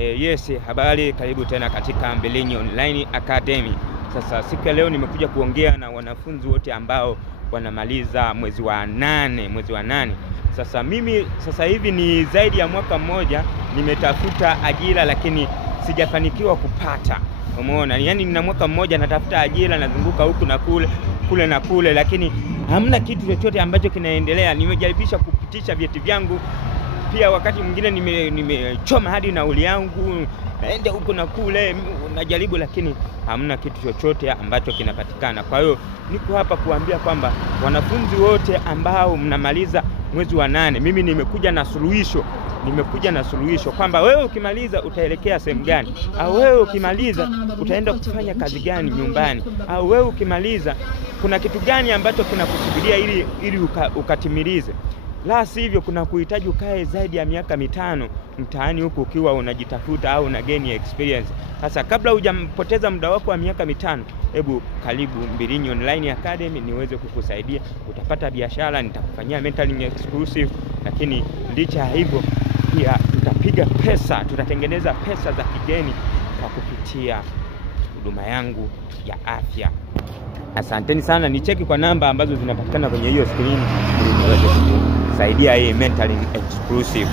Yes, habari, karibu tena katika Mbilinyi Online Academy. Sasa siku ya leo nimekuja kuongea na wanafunzi wote ambao wanamaliza mwezi wa nane. Sasa mimi sasa hivi ni zaidi ya mwaka mmoja nimetafuta ajira, lakini sijafanikiwa kupata. Umeona? Yaani nina mwaka mmoja natafuta ajira, nazunguka huku na kule na kule, lakini hamna kitu chochote ambacho kinaendelea. Nimejaribisha kupitisha vyeti vyangu, pia wakati mwingine nimechoma hadi nauli yangu, naenda huko na kule najaribu, lakini hamna kitu chochote ambacho kinapatikana. Kwa hiyo niko hapa kuambia kwamba wanafunzi wote ambao mnamaliza mwezi wa 8, mimi nimekuja na suluhisho kwamba wewe ukimaliza utaelekea sehemu gani, au wewe ukimaliza utaenda kufanya kazi gani nyumbani, au wewe ukimaliza kuna kitu gani ambacho kinakusubiria ili ukatimilize. La sivyo kuna kuhitaji ukae zaidi ya miaka 5 mtaani huko ukiwa unajitafuta au una gain experience. Sasa kabla hujampoteza muda wako wa miaka 5, hebu karibu Mbilinyi Online Academy niweze kukusaidia. Utapata biashara, nitakufanyia mentoring exclusive, lakini licha hivyo pia tutapiga pesa, tutatengeneza pesa za kigeni kwa kupitia huduma yangu ya afya. Asanteni sana, nicheki kwa namba ambazo zinapatikana kwenye hiyo screen ili niweze kusaidia hii mentoring exclusive.